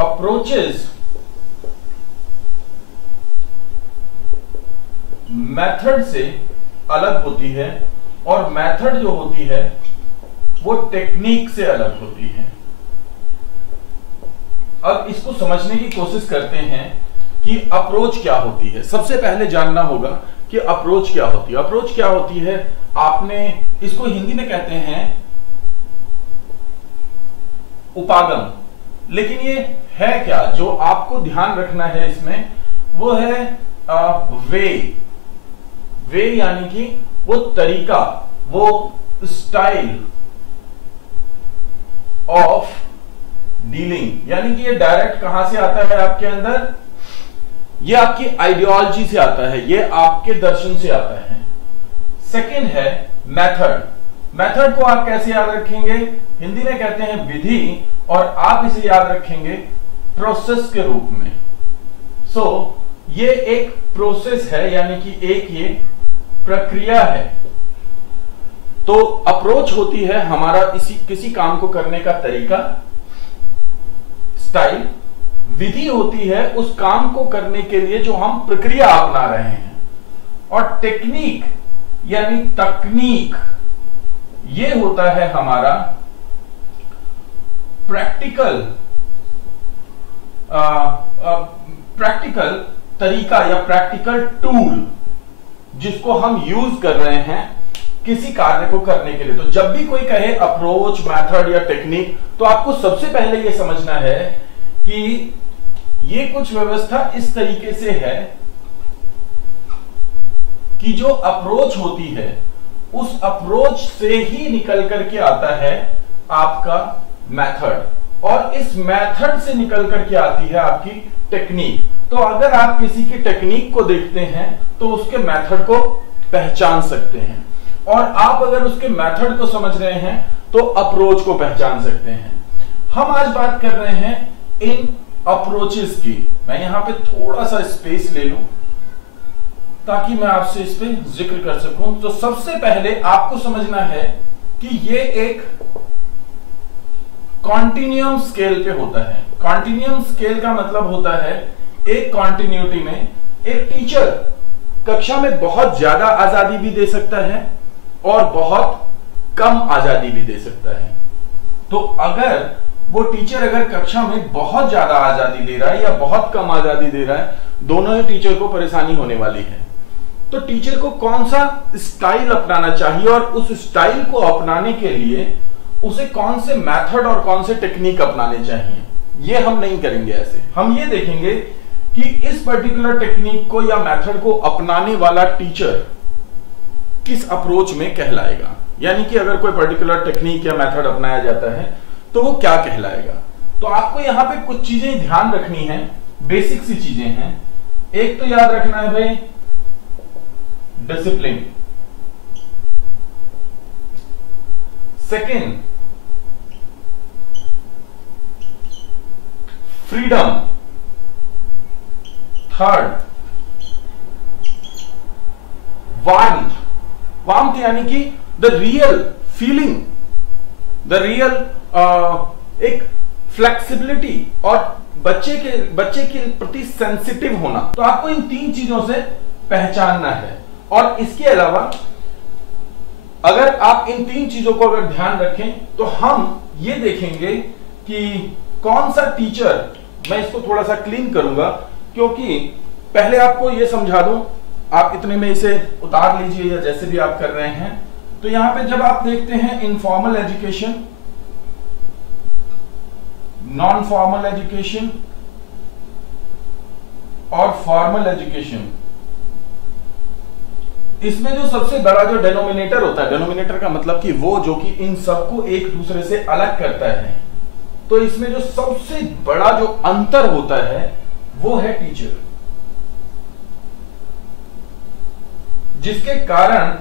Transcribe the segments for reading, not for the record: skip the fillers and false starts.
Approaches method से अलग होती है और मेथड जो होती है वो टेक्निक से अलग होती है। अब इसको समझने की कोशिश करते हैं कि अप्रोच क्या होती है। सबसे पहले जानना होगा कि अप्रोच क्या होती है। अप्रोच क्या होती है, आपने इसको हिंदी में कहते हैं उपागम, लेकिन ये है क्या, जो आपको ध्यान रखना है इसमें वो है वे यानी कि वो तरीका, वो स्टाइल ऑफ डीलिंग, यानी कि ये डायरेक्ट कहां से आता है आपके अंदर, ये आपकी आइडियोलॉजी से आता है, ये आपके दर्शन से आता है। सेकंड है मेथड। मेथड को आप कैसे याद रखेंगे, हिंदी में कहते हैं विधि, और आप इसे याद रखेंगे प्रोसेस के रूप में। ये एक प्रोसेस है, यानी कि एक ये प्रक्रिया है। तो अप्रोच होती है हमारा किसी काम को करने का तरीका, स्टाइल। विधि होती है उस काम को करने के लिए जो हम प्रक्रिया अपना रहे हैं, और टेक्निक यानी तकनीक, ये होता है हमारा प्रैक्टिकल तरीका या प्रैक्टिकल टूल जिसको हम यूज कर रहे हैं किसी कार्य को करने के लिए। तो जब भी कोई कहे अप्रोच, मेथड या टेक्निक, तो आपको सबसे पहले यह समझना है कि ये कुछ व्यवस्था इस तरीके से है कि जो अप्रोच होती है उस अप्रोच से ही निकल करके आता है आपका मेथड, और इस मेथड से निकल करके आती है आपकी टेक्निक। तो अगर आप किसी की टेक्निक को देखते हैं तो उसके मेथड को पहचान सकते हैं, और आप अगर उसके मेथड को समझ रहे हैं तो अप्रोच को पहचान सकते हैं। हम आज बात कर रहे हैं इन अप्रोचेस की। मैं यहां पे थोड़ा सा स्पेस ले लूं ताकि मैं आपसे इस पे जिक्र कर सकूं। तो सबसे पहले आपको समझना है कि ये एक कॉन्टिन्यूम स्केल पे होता है। कॉन्टिन्यूम स्केल का मतलब होता है एक कॉन्टिन्यूटी में एक टीचर कक्षा में बहुत ज्यादा आजादी भी दे सकता है और बहुत कम आजादी भी दे सकता है। तो अगर वो टीचर अगर कक्षा में बहुत ज्यादा आजादी दे रहा है या बहुत कम आजादी दे रहा है, दोनों ही टीचर को परेशानी होने वाली है। तो टीचर को कौन सा स्टाइल अपनाना चाहिए और उस स्टाइल को अपनाने के लिए उसे कौन से मेथड और कौन से टेक्निक अपनाने चाहिए, ये हम नहीं करेंगे। ऐसे हम ये देखेंगे कि इस पर्टिकुलर टेक्निक को या मेथड को अपनाने वाला टीचर किस अप्रोच में कहलाएगा, यानी कि अगर कोई पर्टिकुलर टेक्निक या मेथड अपनाया जाता है तो वो क्या कहलाएगा। तो आपको यहां पे कुछ चीजें ध्यान रखनी है, बेसिक सी चीजें हैं। एक तो याद रखना है भाई discipline, second freedom, third warmth. Warmth यानी कि the real feeling, the real एक फ्लेक्सिबिलिटी और बच्चे के प्रति सेंसिटिव होना। तो आपको इन तीन चीजों से पहचानना है। और इसके अलावा अगर आप इन तीन चीजों को अगर ध्यान रखें तो हम ये देखेंगे कि कौन सा टीचर, मैं इसको थोड़ा सा क्लीन करूंगा क्योंकि पहले आपको ये समझा दूं, आप इतने में इसे उतार लीजिए या जैसे भी आप कर रहे हैं। तो यहां पे जब आप देखते हैं informal education, non formal education और फॉर्मल एजुकेशन, इसमें जो सबसे बड़ा जो डेनोमिनेटर होता है, डेनोमिनेटर का मतलब कि वो जो कि इन सबको एक दूसरे से अलग करता है, तो इसमें जो सबसे बड़ा जो अंतर होता है वो है टीचर, जिसके कारण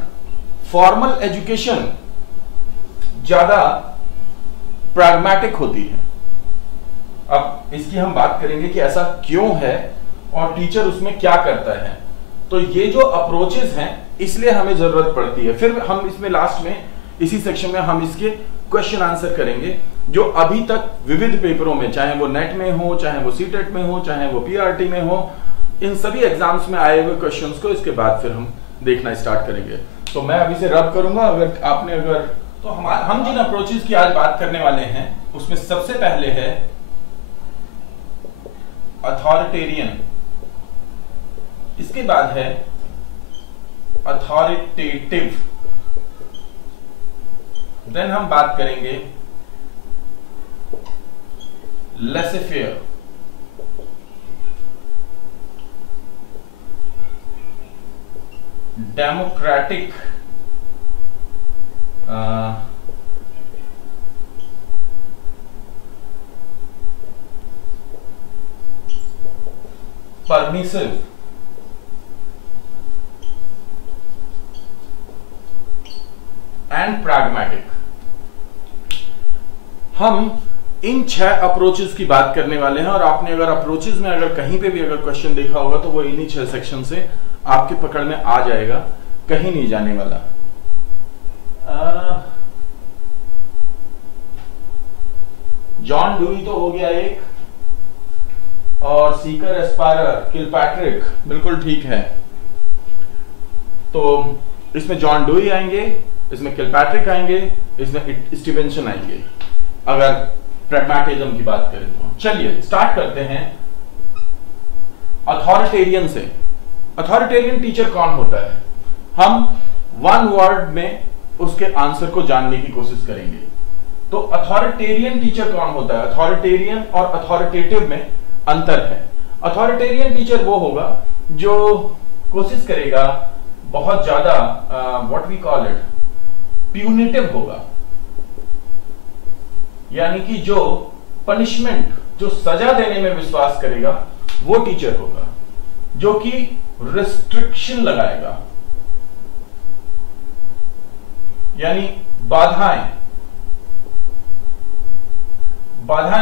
फॉर्मल एजुकेशन ज्यादा प्रैग्मैटिक होती है। अब इसकी हम बात करेंगे कि ऐसा क्यों है और टीचर उसमें क्या करता है। तो ये जो अप्रोचेस हैं इसलिए हमें जरूरत पड़ती है। फिर हम इसमें लास्ट में इसी सेक्शन में हम इसके क्वेश्चन आंसर करेंगे जो अभी तक विविध पेपरों में, चाहे वो नेट में हो, चाहे वो सीटेट में हो, चाहे वो पीआरटी में हो, इन सभी एग्जाम्स में आए हुए क्वेश्चंस को इसके बाद फिर हम देखना स्टार्ट करेंगे। तो मैं अभी से रब करूंगा, अगर तो हम जिन अप्रोचेस की आज बात करने वाले हैं उसमें सबसे पहले है अथॉरिटेरियन, इसके बाद है अथॉरिटेटिव, देन हम बात करेंगे लेसेफेयर, डेमोक्रेटिक, परमिसिव, एंड प्रैग्मेटिक। हम इन 6 अप्रोचेस की बात करने वाले हैं और आपने अगर अप्रोचेस में अगर कहीं पे भी अगर क्वेश्चन देखा होगा तो वो इन्हीं 6 सेक्शन से आपके पकड़ में आ जाएगा, कहीं नहीं जाने वाला। जॉन डुई तो हो गया एक, और सीकर, एस्पायर, किलपैट्रिक, बिल्कुल ठीक है। तो इसमें जॉन डुई आएंगे, इसमें किलपैट्रिक आएंगे, इसमें स्टीवेंसन आएंगे अगर प्रैग्मेटिज्म की बात करें तो। चलिए स्टार्ट करते हैं अथॉरिटेरियन से। अथॉरिटेरियन टीचर कौन होता है, हम 1 वर्ड में उसके आंसर को जानने की कोशिश करेंगे। तो अथॉरिटेरियन टीचर कौन होता है? अथॉरिटेरियन और अथॉरिटेटिव में अंतर है। अथॉरिटेरियन टीचर वो होगा जो कोशिश करेगा बहुत ज्यादा what we call it punitive होगा, यानी कि जो पनिशमेंट, जो सजा देने में विश्वास करेगा वो टीचर होगा, जो कि रिस्ट्रिक्शन लगाएगा, यानी बाधाएं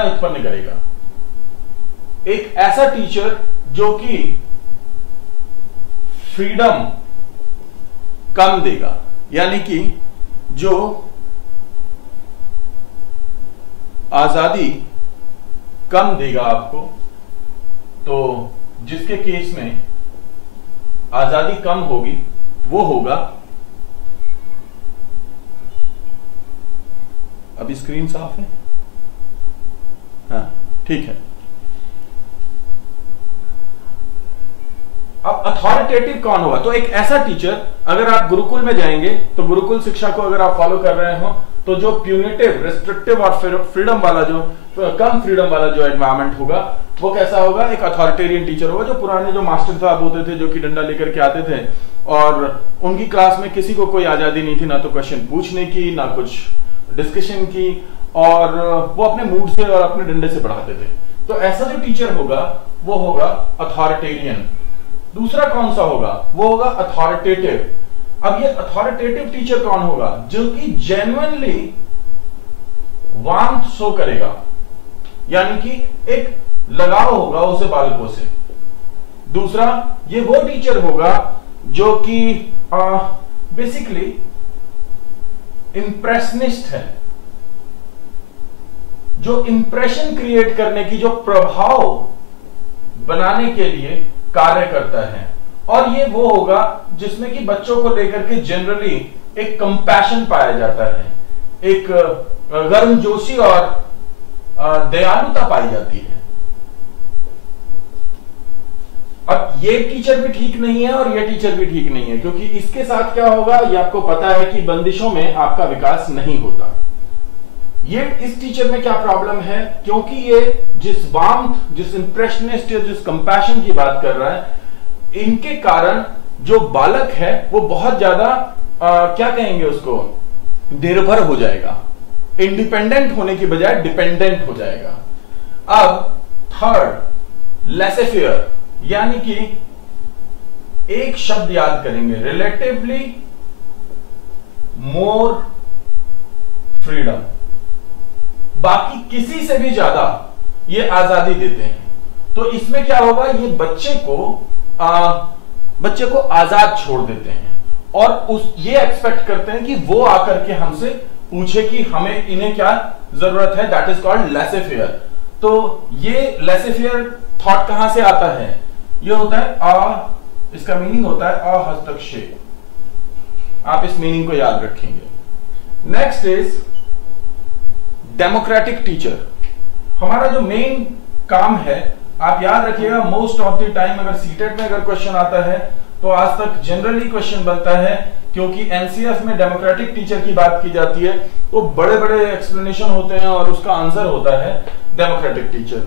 उत्पन्न करेगा। एक ऐसा टीचर जो कि फ्रीडम कम देगा, यानी कि जो आजादी कम देगा आपको, तो जिसके केस में आजादी कम होगी वो होगा, अभी स्क्रीन साफ है, हाँ ठीक है। अब अथॉरिटेटिव कौन होगा? तो एक ऐसा टीचर, अगर आप गुरुकुल में जाएंगे तो गुरुकुल शिक्षा को अगर आप फॉलो कर रहे हो तो जो प्यूनिटिव, रिस्ट्रिक्टिव और फ्रीडम वाला, जो कम फ्रीडम वाला जो एनवायरमेंट होगा वो कैसा होगा? एक अथॉरिटेरियन टीचर होगा। जो पुराने जो मास्टर साहब होते थे जो कि डंडा लेकर के आते थे और उनकी क्लास में किसी को कोई आजादी नहीं थी, ना तो क्वेश्चन पूछने की, ना कुछ डिस्कशन की, और वो अपने मूड से और अपने डंडे से पढ़ाते थे। तो ऐसा जो टीचर होगा वो होगा अथॉरिटेरियन। दूसरा कौन सा होगा? वो होगा अथॉरिटेटिव। अब ये अथॉरिटेटिव टीचर कौन होगा? जो कि जेन्युइनली वार्मथ शो करेगा, यानी कि एक लगाव होगा उसे बालकों से। दूसरा, ये वो टीचर होगा जो कि बेसिकली इंप्रेशनिस्ट है, जो इंप्रेशन क्रिएट करने की, जो प्रभाव बनाने के लिए कार्य करता है। और ये वो होगा जिसमें कि बच्चों को लेकर के जनरली एक कंपैशन पाया जाता है, एक गर्मजोशी और दयालुता पाई जाती है। अब ये टीचर भी ठीक नहीं है और ये टीचर भी ठीक नहीं है, क्योंकि इसके साथ क्या होगा ये आपको पता है कि बंदिशों में आपका विकास नहीं होता। ये इस टीचर में क्या प्रॉब्लम है? क्योंकि ये जिस वार्मथ, जिस इंप्रेशनिस्ट या जिस कंपैशन की बात कर रहा है, इनके कारण जो बालक है वो बहुत ज्यादा क्या कहेंगे उसको, निर्भर हो जाएगा, इंडिपेंडेंट होने की बजाय डिपेंडेंट हो जाएगा। अब थर्ड, लेसेफेयर, यानी कि एक शब्द याद करेंगे, रिलेटिवली मोर फ्रीडम। बाकी किसी से भी ज्यादा ये आजादी देते हैं। तो इसमें क्या होगा, ये बच्चे को आजाद छोड़ देते हैं और ये एक्सपेक्ट करते हैं कि वो आकर के हमसे पूछे कि हमें इन्हें क्या जरूरत है, दैट इज कॉल्ड लेसे फेयर। तो ये लेसे फेयर थॉट कहां से आता है? ये होता है इसका मीनिंग होता है हस्तक्षेप। आप इस मीनिंग को याद रखेंगे। Next is democratic teacher. हमारा जो मेन काम है, आप याद रखिएगा, मोस्ट ऑफ द टाइम अगर सीटेट में अगर क्वेश्चन आता है तो आज तक जनरली क्वेश्चन बनता है, क्योंकि एनसीएफ में डेमोक्रेटिक टीचर की बात की जाती है तो बड़े बड़े एक्सप्लेनेशन होते हैं और उसका आंसर होता है डेमोक्रेटिक टीचर।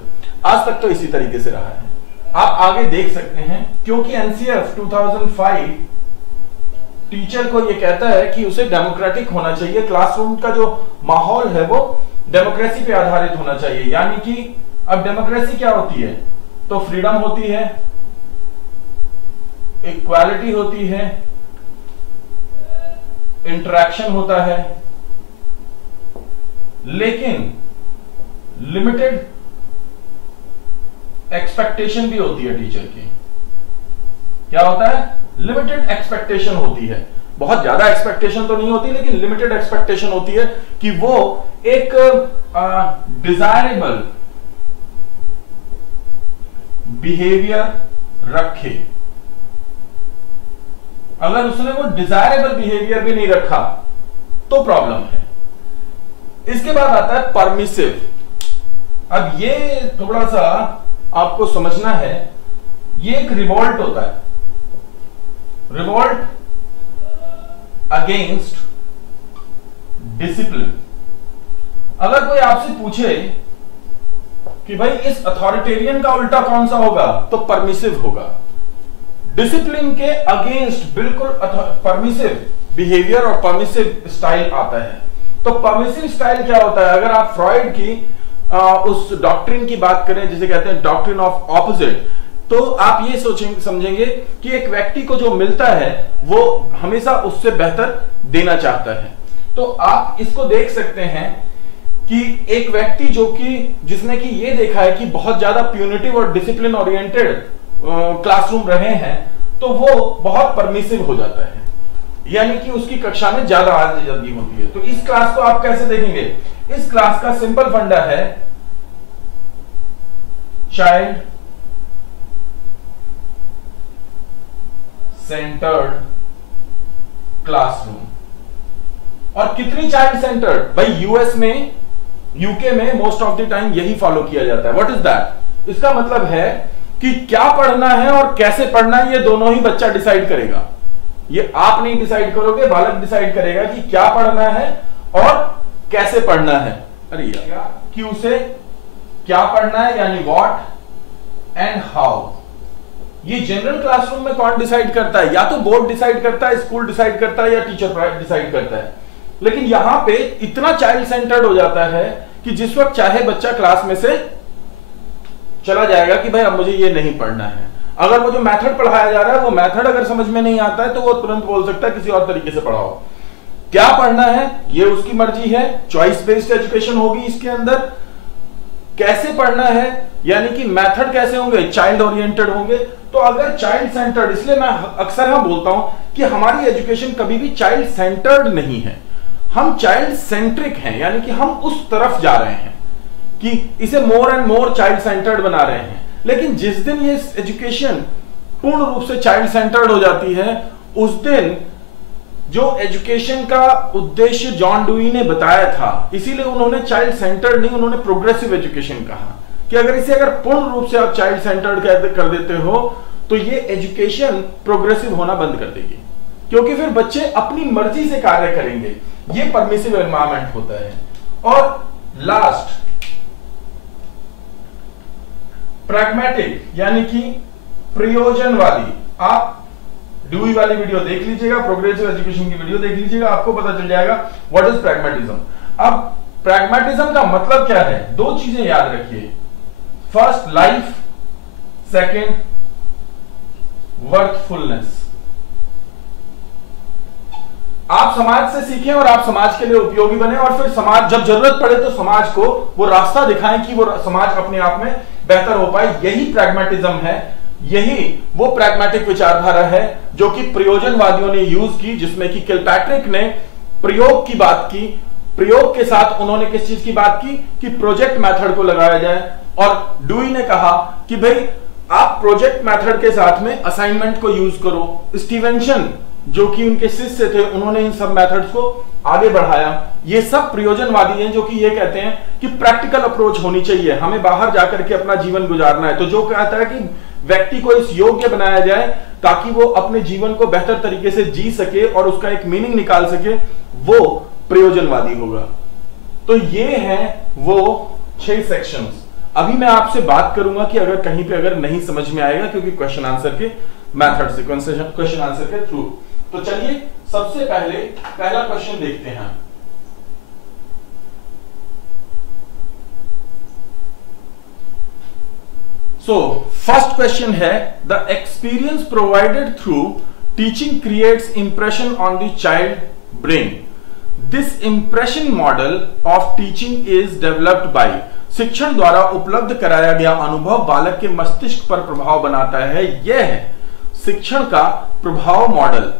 आज तक तो इसी तरीके से रहा है। आप आगे देख सकते हैं, क्योंकि एनसीएफ 2005 टीचर को यह कहता है कि उसे डेमोक्रेटिक होना चाहिए, क्लासरूम का जो माहौल है वो डेमोक्रेसी पे आधारित होना चाहिए। यानी कि अब डेमोक्रेसी क्या होती है? तो फ्रीडम होती है, इक्वालिटी होती है, इंटरेक्शन होता है, लेकिन लिमिटेड एक्सपेक्टेशन भी होती है टीचर की। क्या होता है? लिमिटेड एक्सपेक्टेशन होती है। बहुत ज्यादा एक्सपेक्टेशन तो नहीं होती, लेकिन लिमिटेड एक्सपेक्टेशन होती है कि वो एक डिजायरेबल बिहेवियर रखे। अगर उसने वो डिजायरेबल बिहेवियर भी नहीं रखा तो प्रॉब्लम है। इसके बाद आता है परमिसिव। अब ये थोड़ा सा आपको समझना है, ये एक रिवॉल्ट होता है, रिवॉल्ट अगेंस्ट डिसिप्लिन। अगर कोई आपसे पूछे कि भाई इस अथॉरिटेरियन का उल्टा कौन सा होगा, तो परमिसिव होगा। डिसिप्लिन के अगेंस्ट बिल्कुल परमिसिव बिहेवियर और परमिसिव स्टाइल आता है। तो परमिसिव स्टाइल क्या होता है? अगर आप फ्रॉइड की उस डॉक्ट्रिन की बात करें जिसे कहते हैं डॉक्ट्रिन ऑफ ऑपोजिट, तो आप ये सोचेंगे समझेंगे कि एक व्यक्ति को जो मिलता है वो हमेशा उससे बेहतर देना चाहता है। तो आप इसको देख सकते हैं कि एक व्यक्ति जो कि जिसने कि ये देखा है कि बहुत ज्यादा प्यूनिटिव और डिसिप्लिन ओरिएंटेड क्लासरूम रहे हैं, तो वो बहुत परमिसिव हो जाता है, यानी कि उसकी कक्षा में ज्यादा आजादी होती है। तो इस क्लास को आप कैसे देखेंगे? इस क्लास का सिंपल फंडा है चाइल्ड सेंटर्ड क्लासरूम। और कितनी चाइल्ड सेंटर्ड? भाई यूएस में, यूके में मोस्ट ऑफ द टाइम यही फॉलो किया जाता है। What is that? इसका मतलब है कि क्या पढ़ना है और कैसे पढ़ना है ये दोनों ही बच्चा डिसाइड करेगा। ये आप नहीं डिसाइड करोगे, बालक डिसाइड करेगा कि क्या पढ़ना है और कैसे पढ़ना है। अरे यार, कि उसे क्या पढ़ना है यानी व्हाट एंड हाउ। ये जनरल क्लासरूम में कौन डिसाइड करता है? या तो बोर्ड डिसाइड करता है, स्कूल डिसाइड करता है, या टीचर डिसाइड करता है। लेकिन यहां पे इतना चाइल्ड सेंटर्ड हो जाता है कि जिस वक्त चाहे बच्चा क्लास में से चला जाएगा कि भाई अब मुझे ये नहीं पढ़ना है। अगर वो जो मेथड पढ़ाया जा रहा है वो मेथड अगर समझ में नहीं आता है तो वो तुरंत बोल सकता है किसी और तरीके से पढ़ाओ। क्या पढ़ना है ये उसकी मर्जी है, चॉइस बेस्ड एजुकेशन होगी इसके अंदर। कैसे पढ़ना है यानी कि मेथड कैसे होंगे, चाइल्ड ओरिएंटेड होंगे। तो अगर चाइल्ड सेंटर्ड, इसलिए मैं अक्सर बोलता हूं कि हमारी एजुकेशन कभी भी चाइल्ड सेंटर्ड नहीं है, हम चाइल्ड सेंट्रिक हैं, यानी कि हम उस तरफ जा रहे हैं कि इसे more and more child centred बना रहे हैं। लेकिन जिस दिन ये एजुकेशन पूर्ण रूप से चाइल्ड सेंटर्ड हो जाती है, उस दिन जो एजुकेशन का उद्देश्य जॉन डुई ने बताया था, इसीलिए उन्होंने चाइल्ड सेंटर्ड नहीं, उन्होंने प्रोग्रेसिव एजुकेशन कहा कि अगर पूर्ण रूप से आप चाइल्ड सेंटर्ड कर देते हो तो ये एजुकेशन प्रोग्रेसिव होना बंद कर देगी, क्योंकि फिर बच्चे अपनी मर्जी से कार्य करेंगे। ये परमिसिव एनवायरनमेंट होता है। और लास्ट प्रैग्मेटिक यानी कि प्रयोजनवादी। आप ड्यूई वाली वीडियो देख लीजिएगा, प्रोग्रेसिव एजुकेशन की वीडियो देख लीजिएगा, आपको पता चल जाएगा व्हाट इज प्रैग्मेटिज्म। अब प्रैग्मेटिज्म का मतलब क्या है? दो चीजें याद रखिए, फर्स्ट लाइफ, सेकंड वर्थफुलनेस। आप समाज से सीखें और आप समाज के लिए उपयोगी बने, और फिर समाज जब जरूरत पड़े तो समाज को वो रास्ता दिखाएं कि वो समाज अपने आप में बेहतर हो पाए। यही प्रैग्मेटिज्म है, यही वो प्रैग्मेटिक विचारधारा है जो कि प्रयोजनवादियों ने यूज की, जिसमें कि किलपैट्रिक ने प्रयोग की बात की प्रयोग के साथ उन्होंने किस चीज की बात की कि प्रोजेक्ट मेथड को लगाया जाए, और डुई ने कहा कि भाई आप प्रोजेक्ट मेथड के साथ में असाइनमेंट को यूज करो। स्टीवेंसन जो कि उनके शिष्य थे, उन्होंने इन सब मेथड्स को आगे बढ़ाया। ये सब प्रयोजनवादी हैं जो कि ये कहते हैं कि प्रैक्टिकल अप्रोच होनी चाहिए, हमें बाहर जाकर के अपना जीवन गुजारना है। तो जो कहता है कि व्यक्ति को इस योग्य बनाया जाए ताकि वो अपने जीवन को बेहतर तरीके से जी सके और उसका एक मीनिंग निकाल सके, वो प्रयोजनवादी होगा। तो ये हैं वो 6 सेक्शंस। अभी मैं आपसे बात करूंगा कि अगर कहीं पे अगर नहीं समझ में आएगा, क्योंकि क्वेश्चन आंसर के मेथड से, क्वेश्चन आंसर के थ्रू। तो चलिए सबसे पहले पहला क्वेश्चन देखते हैं। सो फर्स्ट क्वेश्चन है, the experience provided through teaching creates impression on the child brain. This impression model of teaching is developed by. शिक्षण द्वारा उपलब्ध कराया गया अनुभव बालक के मस्तिष्क पर प्रभाव बनाता है। यह है शिक्षण का प्रभाव मॉडल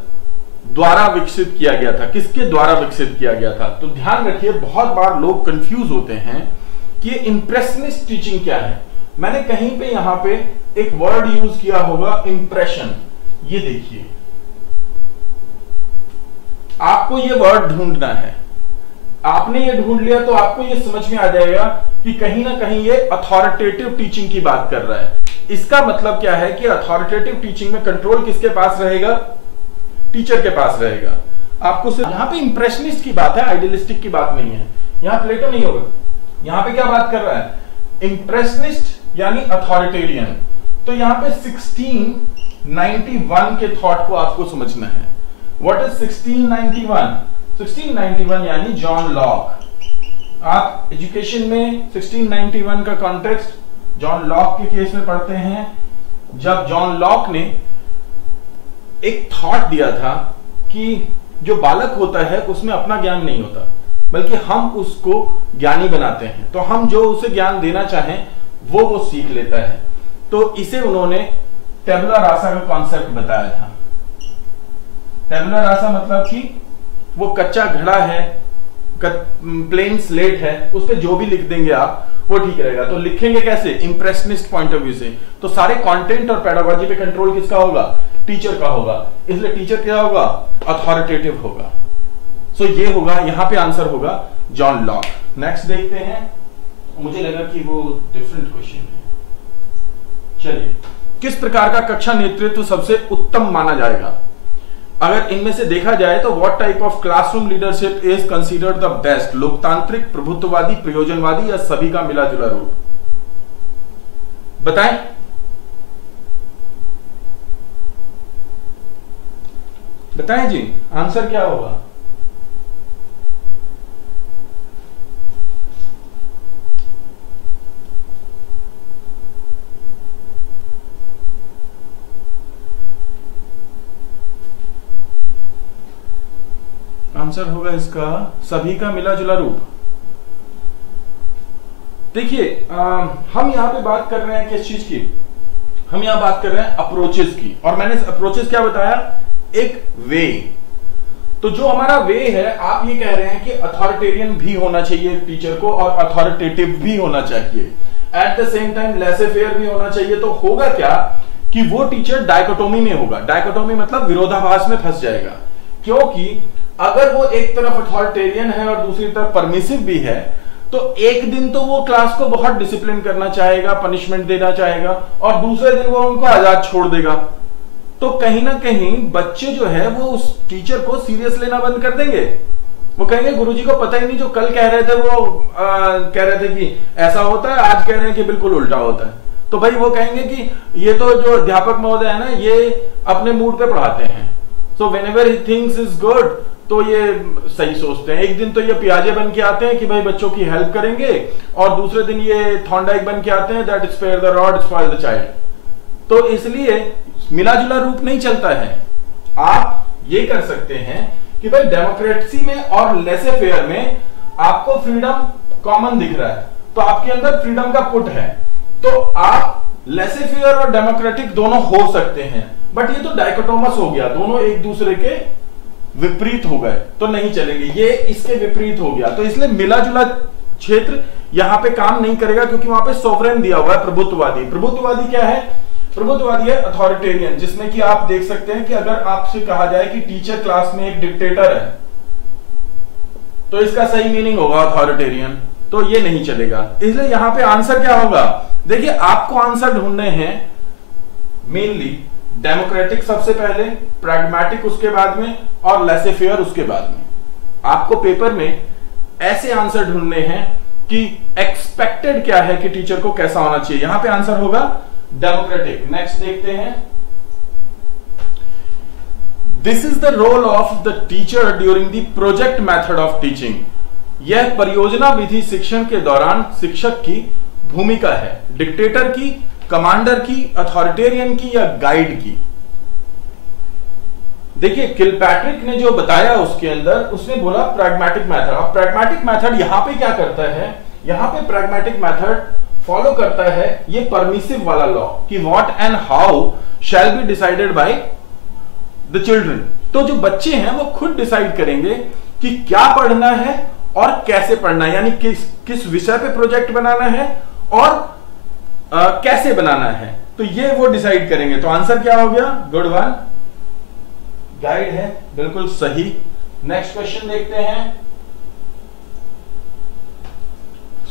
द्वारा विकसित किया गया था। किसके द्वारा विकसित किया गया था? तो ध्यान रखिए, बहुत बार लोग कंफ्यूज होते हैं कि इंप्रेशनिस्ट टीचिंग क्या है। मैंने कहीं पे यहां पे एक वर्ड यूज किया होगा, इंप्रेशन। ये देखिए, आपको ये वर्ड ढूंढना है। आपने ये ढूंढ लिया तो आपको ये समझ में आ जाएगा कि कहीं ना कहीं ये अथॉरिटेटिव टीचिंग की बात कर रहा है। इसका मतलब क्या है कि अथॉरिटेटिव टीचिंग में कंट्रोल किसके पास रहेगा? टीचर के पास रहेगा। आपको सिर्फ यहां पे इंप्रेशनिस्ट की बात है, आइडियलिस्टिक की बात नहीं है। यहां प्लेटो नहीं होगा। यहां पे क्या बात कर रहा है? इंप्रेशनिस्ट यानी अथॉरिटेरियन। तो यहां पे 1691 के थॉट को आपको समझना है। What is 1691? 1691 यानी जॉन लॉक। आप एजुकेशन में 1691 का कॉन्टेक्स्ट जॉन लॉक के केस में पढ़ते हैं, जब जॉन लॉक ने एक थॉट दिया था कि जो बालक होता है उसमें अपना ज्ञान नहीं होता, बल्कि हम उसको ज्ञानी बनाते हैं। तो हम जो उसे ज्ञान देना चाहें वो सीख लेता है। तो इसे उन्होंने टेबुला रासा का कॉन्सेप्ट बताया था। टेबुला रासा मतलब कि वो कच्चा घड़ा है, प्लेन स्लेट है, उस पर जो भी लिख देंगे आप वो ठीक रहेगा। तो लिखेंगे कैसे? इंप्रेशनिस्ट पॉइंट ऑफ व्यू से। तो सारे कंटेंट और पेडागोजी पे कंट्रोल किसका होगा? टीचर का होगा। इसलिए टीचर क्या होगा? अथॉरिटेटिव होगा। सो ये होगा, यहां पे आंसर होगा जॉन लॉक। नेक्स्ट देखते हैं। मुझे लगा कि वो डिफरेंट क्वेश्चन है। चलिए, किस प्रकार का कक्षा नेतृत्व सबसे उत्तम माना जाएगा? अगर इनमें से देखा जाए तो what type of classroom leadership is considered the best? लोकतांत्रिक, प्रभुत्ववादी, प्रयोजनवादी या सभी का मिला जुला रूप? बताएं। बताएं जी, आंसर क्या होगा? आंसर होगा इसका सभी का मिला जुला रूप। देखिए, हम यहां पे बात कर रहे हैं किस चीज की? हम यहां बात कर रहे हैं अप्रोचेस की। और मैंने अप्रोचेस क्या बताया? एक वे। तो जो हमारा वे है, आप ये कह रहे हैं कि अथॉरिटेरियन भी होना चाहिए टीचर को और अथॉरिटेटिव भी होना चाहिए, एट द सेम टाइम लेसे फेयर भी होना चाहिए। तो होगा क्या कि वो टीचर डायकोटोमी में होगा। डायकोटोमी मतलब विरोधाभास में फंस जाएगा, क्योंकि अगर वो एक तरफ अथॉरिटेरियन है और दूसरी तरफ परमिसिव भी है, तो एक दिन तो वो क्लास को बहुत डिसिप्लिन करना चाहेगा, पनिशमेंट देना चाहेगा, और दूसरे दिन वो उनको आजाद छोड़ देगा। तो कहीं ना कहीं बच्चे जो है वो उस टीचर को सीरियस लेना बंद कर देंगे। वो कहेंगे गुरुजी को पता ही नहीं, जो कल कह रहे थे वो कह रहे थे कि ऐसा होता है, आज कह रहे हैं कि बिल्कुल उल्टा होता है। तो भाई वो कहेंगे कि ये तो जो अध्यापक महोदय है ना, ये अपने मूड पे पढ़ाते हैं। So whenever he thinks is good, तो ये सही सोचते हैं। एक दिन तो ये पियाजे बन के आते हैं कि भाई बच्चों की हेल्प करेंगे, और दूसरे दिन ये थॉर्नडाइक बन के आते हैं, that spare the rod spoil the child. तो इसलिए मिला जुला रूप नहीं चलता है। आप ये कर सकते हैं कि भाई डेमोक्रेसी में और लेसे फेयर में आपको फ्रीडम कॉमन दिख रहा है, तो आपके अंदर फ्रीडम का पुट है, तो आप लेसे फेयर और डेमोक्रेटिक दोनों हो सकते हैं। बट ये तो डाइकोटोमस हो गया, दोनों एक दूसरे के विपरीत हो गए तो नहीं चलेंगे, ये इसके विपरीत हो गया, तो इसलिए मिला जुला क्षेत्र यहां पे काम नहीं करेगा, क्योंकि वहां पे सोवरेन दिया हुआ है प्रभुत्ववादी। प्रभुत्ववादी क्या है? प्रभुत्ववादी है अथॉरिटेरियन, जिसमें कि आप देख सकते हैं कि अगर आपसे कहा जाए कि टीचर क्लास में एक डिक्टेटर है, तो इसका सही मीनिंग होगा अथॉरिटेरियन, तो ये नहीं चलेगा। इसलिए यहां पे आंसर क्या होगा? देखिए, आपको आंसर ढूंढने हैं मेनली डेमोक्रेटिक सबसे पहले, प्रैग्मेटिक उसके बाद में, और लेसे फेयर उसके बाद में। आपको पेपर में ऐसे आंसर ढूंढने हैं कि एक्सपेक्टेड क्या है कि टीचर को कैसा होना चाहिए। यहां पे आंसर होगा डेमोक्रेटिक। नेक्स्ट देखते हैं, this is the role of the teacher during the project method of teaching. यह परियोजना विधि शिक्षण के दौरान शिक्षक की भूमिका है, डिक्टेटर की, कमांडर की, अथॉरिटेरियन की या गाइड की। देखिए, किलपैट्रिक ने जो बताया उसके अंदर, उसने बोला प्रैग्मेटिक मेथड। अब प्रैग्मेटिक मेथड यहां पे क्या करता है? यहां पे प्रैग्मेटिक मेथड फॉलो करता है ये परमिसिव वाला लॉ कि what and how shall be decided by the children. तो जो बच्चे हैं वो खुद डिसाइड करेंगे कि क्या पढ़ना है और कैसे पढ़ना है, यानी किस विषय पे प्रोजेक्ट बनाना है और कैसे बनाना है, तो ये वो डिसाइड करेंगे। तो आंसर क्या हो गया? गुड वन, गाइड है, बिल्कुल सही। नेक्स्ट क्वेश्चन देखते हैं।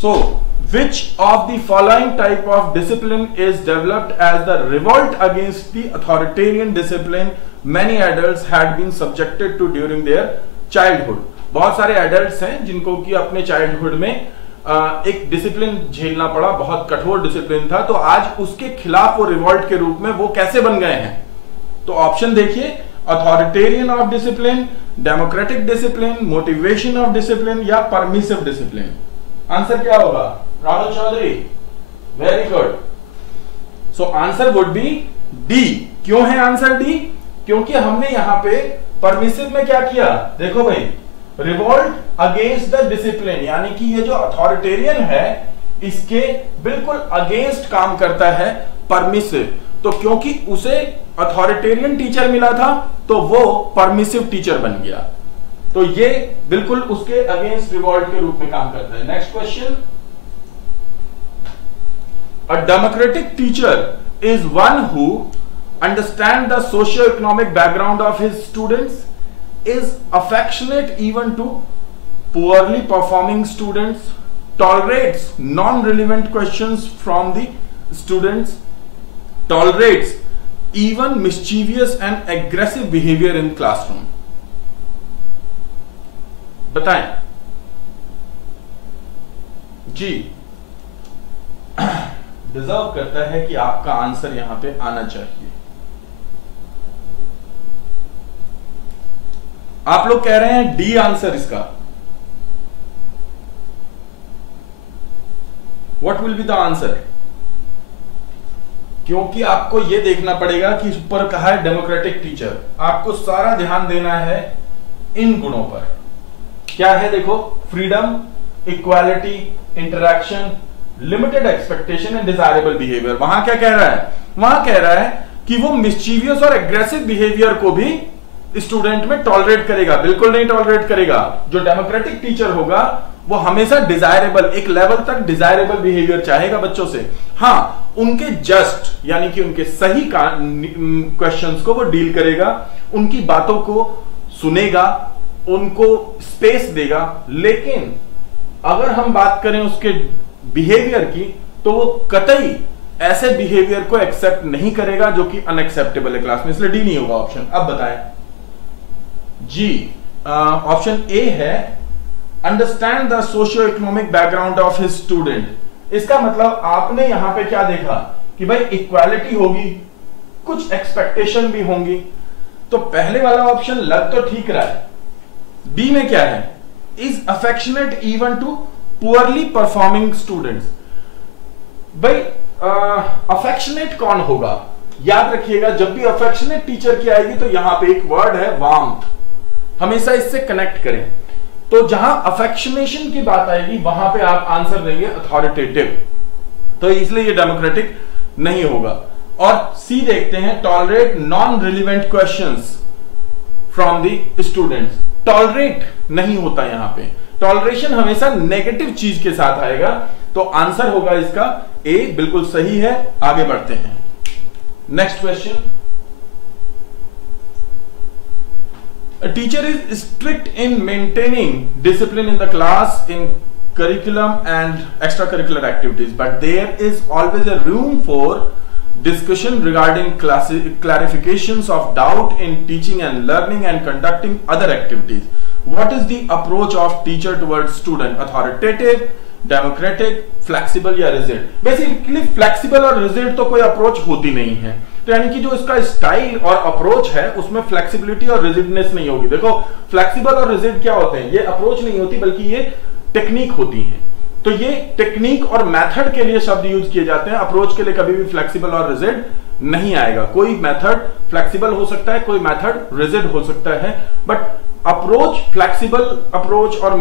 सो which of the following type of discipline is developed as the revolt against the authoritarian discipline many adults had been subjected to during their childhood? बहुत सारे एडल्ट्स हैं जिनको कि अपने चाइल्डहुड में एक डिसिप्लिन झेलना पड़ा, बहुत कठोर डिसिप्लिन था, तो आज उसके खिलाफ वो रिवॉल्ट के रूप में वो कैसे बन गए हैं? तो ऑप्शन देखिए, authoritarian of discipline, democratic discipline, motivation of discipline या परमिसिव डिसिप्लिन। आंसर क्या होगा? Rahul Chaudhary, very good. So answer would be D. क्यों है आंसर डी? क्योंकि हमने यहां पे परमिसिव में क्या किया? देखो भाई, रिवोल्ट अगेंस्ट द डिसिप्लिन, यानी कि ये जो अथॉरिटेरियन है इसके बिल्कुल अगेंस्ट काम करता है परमिसिव। तो क्योंकि उसे अथॉरिटेरियन टीचर मिला था तो वो परमिसिव टीचर बन गया, तो ये बिल्कुल उसके अगेंस्ट रिवोल्ट के रूप में काम करता है। Next question, a democratic teacher is one who understand the socio economic background of his students, is affectionate even to poorly performing students, tolerates non-relevant questions from the students, tolerates even mischievous and aggressive behavior in classroom. बताएं जी। Deserve करता है कि आपका answer यहां पे आना चाहिए। आप लोग कह रहे हैं डी आंसर इसका। What will be the answer? क्योंकि आपको यह देखना पड़ेगा कि ऊपर कहा है डेमोक्रेटिक टीचर, आपको सारा ध्यान देना है इन गुणों पर। क्या है? देखो, freedom, equality, interaction, limited expectation and desirable behaviour. वहां क्या कह रहा है? वहां कह रहा है कि वो मिस्चीवियस और एग्रेसिव बिहेवियर को भी स्टूडेंट में टॉलरेट करेगा, बिल्कुल नहीं टॉलरेट करेगा। जो डेमोक्रेटिक टीचर होगा वो हमेशा डिजायरेबल, एक लेवल तक डिजायरेबल बिहेवियर चाहेगा बच्चों से। हाँ, उनके जस्ट यानी कि उनके सही क्वेश्चंस को वो डील करेगा, उनकी बातों को सुनेगा, उनको स्पेस देगा। लेकिन अगर हम बात करें उसके बिहेवियर की, तो वो कतई ऐसे बिहेवियर को एक्सेप्ट नहीं करेगा जो कि अनएक्सेप्टेबल है क्लास में, इसलिए डी नहीं होगा ऑप्शन। अब बताएं जी। ऑप्शन ए है understand the socio economic background of his student. इसका मतलब आपने यहां पे क्या देखा कि भाई इक्वालिटी होगी, कुछ एक्सपेक्टेशन भी होंगी, तो पहले वाला ऑप्शन लग तो ठीक रहा है। बी में क्या है? Is affectionate even to poorly performing students. भाई अफेक्शनेट कौन होगा? याद रखिएगा, जब भी अफेक्शनेट टीचर की आएगी तो यहां पे एक वर्ड है वार्मथ, हमेशा इससे कनेक्ट करें। तो जहां अफेक्शनेशन की बात आएगी वहां पे आप आंसर देंगे अथॉरिटेटिव, तो इसलिए ये डेमोक्रेटिक नहीं होगा। और सी देखते हैं, tolerate non relevant questions from the students. Tolerate नहीं होता यहां पे, टॉलरेशन हमेशा नेगेटिव चीज के साथ आएगा, तो आंसर होगा इसका ए, बिल्कुल सही है। आगे बढ़ते हैं, next question. A teacher is strict in maintaining discipline in the class in curriculum and extracurricular activities, but there is always a room for discussion regarding clarifications of doubt in teaching and learning and conducting other activities. What is the approach of teacher towards student? Authoritative, democratic, flexible या rigid? Basically flexible और rigid तो कोई approach होती नहीं है, तो यानी कि जो इसका स्टाइल और अप्रोच है उसमें फ्लेक्सिबिलिटी और रिजिडनेस नहीं होगी। देखो फ्लेक्सिबल और रिजिड क्या होते हैं, ये अप्रोच नहीं होती बल्कि ये टेक्निक होती है। तो ये टेक्निक और मेथड के लिए शब्द यूज किए जाते हैं, अप्रोच के लिए कभी भी फ्लेक्सिबल और रिजिड नहीं आएगा। कोई मेथड फ्लेक्सिबल हो सकता है, कोई मेथड रिजिड हो सकता है, बट अप्रोच फ्लेक्सिबल अप्रोच और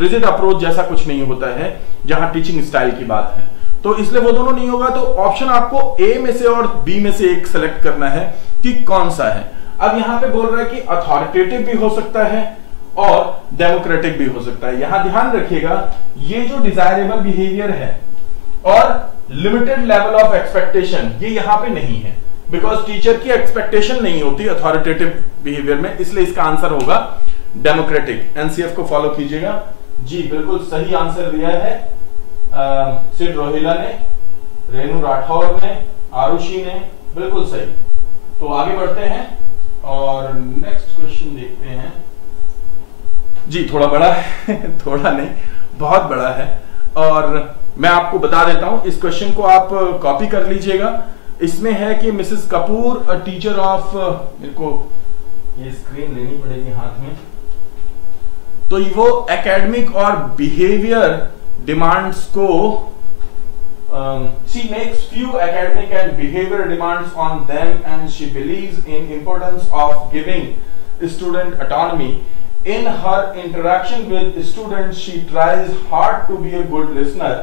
रिजिड अप्रोच जैसा कुछ नहीं होता है जहां टीचिंग स्टाइल की बात है। तो इसलिए वो दोनों नहीं होगा, तो ऑप्शन आपको ए में से और बी में से एक सेलेक्ट करना है कि कौन सा है। अब यहां पे बोल रहा है कि अथॉरिटेटिव भी हो सकता है और डेमोक्रेटिक भी हो सकता है। यहां ध्यान रखिएगा, ये जो डिजायरेबल बिहेवियर है और लिमिटेड लेवल ऑफ एक्सपेक्टेशन, ये यहां पे नहीं है, बिकॉज टीचर की एक्सपेक्टेशन नहीं होती अथॉरिटेटिव बिहेवियर में, इसलिए इसका आंसर होगा डेमोक्रेटिक। एनसीएफ को फॉलो कीजिएगा। जी बिल्कुल सही आंसर दिया है सिड रोहिला ने, रेनू राठौर ने, आरुषि ने, बिल्कुल सही। तो आगे बढ़ते हैं और नेक्स्ट क्वेश्चन देखते हैं। जी थोड़ा बड़ा है थोड़ा नहीं, बहुत बड़ा है, और मैं आपको बता देता हूं, इस क्वेश्चन को आप कॉपी कर लीजिएगा। इसमें है कि Mrs Kapoor a teacher of, मेरे को ये स्क्रीन लेनी पड़ेगी हाथ में, तो वो एकेडमिक और बिहेवियर demands को she makes few academic and behavior demands on them, and she believes in importance of giving student autonomy. In her interaction with students, she tries hard to be a good listener,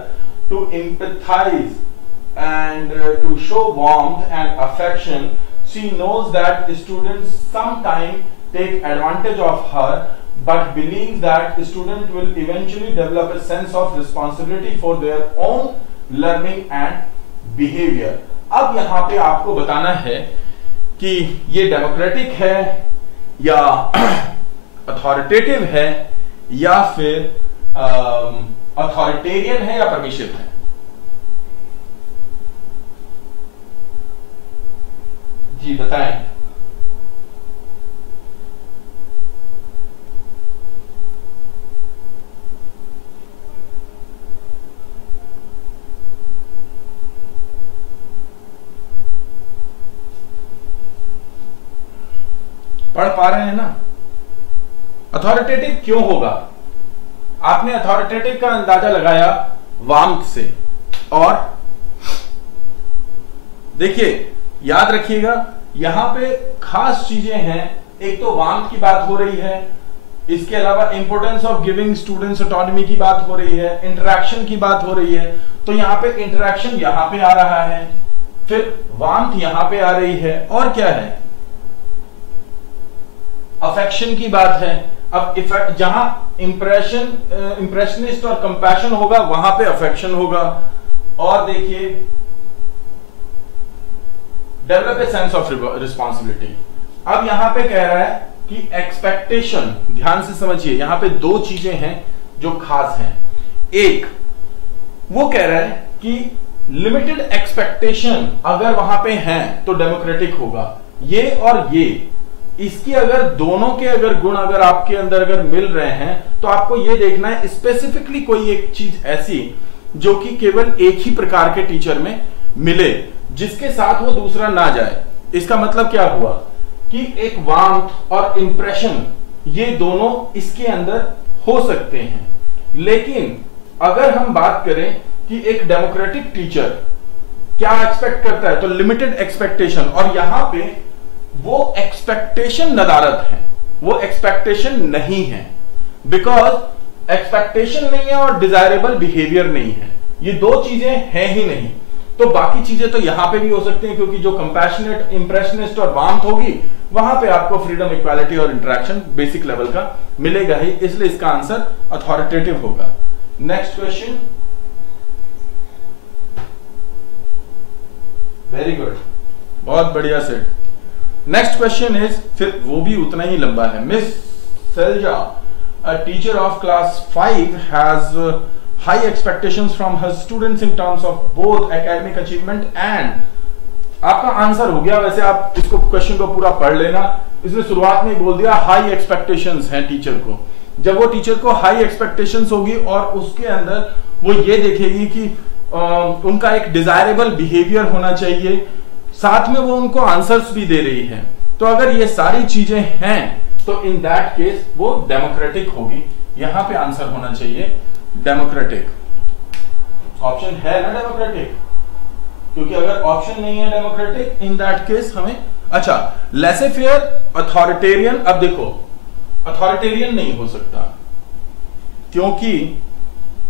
to empathize and to show warmth and affection. She knows that students sometimes take advantage of her, but believes that student will eventually develop a sense of responsibility for their own learning and behavior. अब यहां पे आपको बताना है कि ये democratic है या अथॉरिटेटिव है या फिर अथॉरिटेरियन है या परमिशिव है। जी बताएं। पढ़ पा रहे हैं ना? अथॉरिटेटिव क्यों होगा? आपने अथॉरिटेटिव का अंदाजा लगाया वार्मथ से, और देखिए याद रखिएगा यहां पे खास चीजें हैं। एक तो वार्मथ की बात हो रही है, इसके अलावा importance of giving students autonomy की बात हो रही है, इंटरेक्शन की बात हो रही है। तो यहाँ पे इंटरेक्शन यहां पे आ रहा है, फिर वार्मथ यहां पे आ रही है, और क्या है, अफेक्शन की बात है। अब जहां इंप्रेशनिस्ट और कंपैशन होगा वहां पे अफेक्शन होगा। और देखिए develop a sense of responsibility. अब यहां पे कह रहा है कि एक्सपेक्टेशन, ध्यान से समझिए, यहां पे दो चीजें हैं जो खास हैं। एक वो कह रहा है कि लिमिटेड एक्सपेक्टेशन अगर वहां पे हैं तो डेमोक्रेटिक होगा, ये और ये, इसकी अगर दोनों के अगर गुण अगर आपके अंदर अगर मिल रहे हैं तो आपको यह देखना है स्पेसिफिकली कोई एक चीज ऐसी जो कि केवल एक ही प्रकार के टीचर में मिले, जिसके साथ वो दूसरा ना जाए। इसका मतलब क्या हुआ कि एक वार्मथ और इंप्रेशन ये दोनों इसके अंदर हो सकते हैं, लेकिन अगर हम बात करें कि एक डेमोक्रेटिक टीचर क्या एक्सपेक्ट करता है, तो लिमिटेड एक्सपेक्टेशन, और यहां पे वो एक्सपेक्टेशन नदारत है, वो एक्सपेक्टेशन नहीं है, बिकॉज एक्सपेक्टेशन नहीं है और डिजायरेबल बिहेवियर नहीं है, ये दो चीजें हैं ही नहीं। तो बाकी चीजें तो यहां पे भी हो सकती हैं, क्योंकि जो कंपैशनेट, इंप्रेशनिस्ट और वार्मथ होगी वहां पे आपको फ्रीडम, इक्वालिटी और इंटरेक्शन बेसिक लेवल का मिलेगा ही, इसलिए इसका आंसर अथॉरिटेटिव होगा। Next question. वेरी गुड, बहुत बढ़िया सेट। नेक्स्ट क्वेश्चन इज, फिर वो भी उतना ही लंबा है। Miss Selja, a teacher of class 5 has high expectations from her students in terms of both academic achievement and, आपका आंसर हो गया। वैसे आप इसको क्वेश्चन को पूरा पढ़ लेना, इसने शुरुआत में ही बोल दिया हाई एक्सपेक्टेशंस हैं टीचर को। जब वो टीचर को हाई एक्सपेक्टेशंस होगी और उसके अंदर वो ये देखेगी कि उनका एक डिजायरेबल बिहेवियर होना चाहिए, साथ में वो उनको आंसर्स भी दे रही है, तो अगर ये सारी चीजें हैं तो इन दैट केस वो डेमोक्रेटिक होगी। यहां पे आंसर होना चाहिए डेमोक्रेटिक। ऑप्शन है ना डेमोक्रेटिक, क्योंकि अगर ऑप्शन नहीं है डेमोक्रेटिक, इन दैट केस हमें, अच्छा लेसे फेयर, अथॉरिटेरियन। अब देखो अथॉरिटेरियन नहीं हो सकता, क्योंकि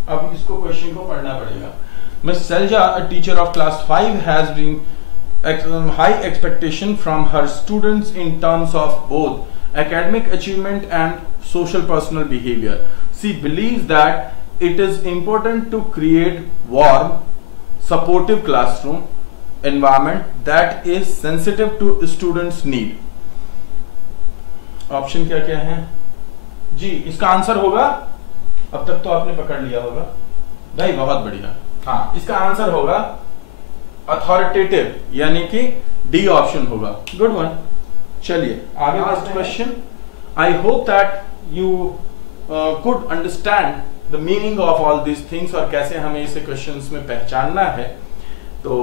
अब इसको क्वेश्चन को पढ़ना पड़ेगा। Miss Selja, a teacher of class 5 has been high expectation from her students in terms of both academic achievement and social personal behavior. She believes that it is important to create warm, supportive classroom environment that is sensitive to students' need. Option क्या क्या है जी? इसका answer होगा, अब तक तो आपने पकड़ लिया होगा भाई, बहुत बढ़िया। हाँ, इसका आंसर होगा अथॉरिटेटिव, यानी कि डी ऑप्शन होगा। Good one. चलिए आगे next question. I hope that you could understand the meaning of all this things और कैसे हमें इसे क्वेश्चंस में पहचानना है। तो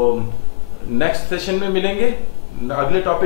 नेक्स्ट सेशन में मिलेंगे अगले टॉपिक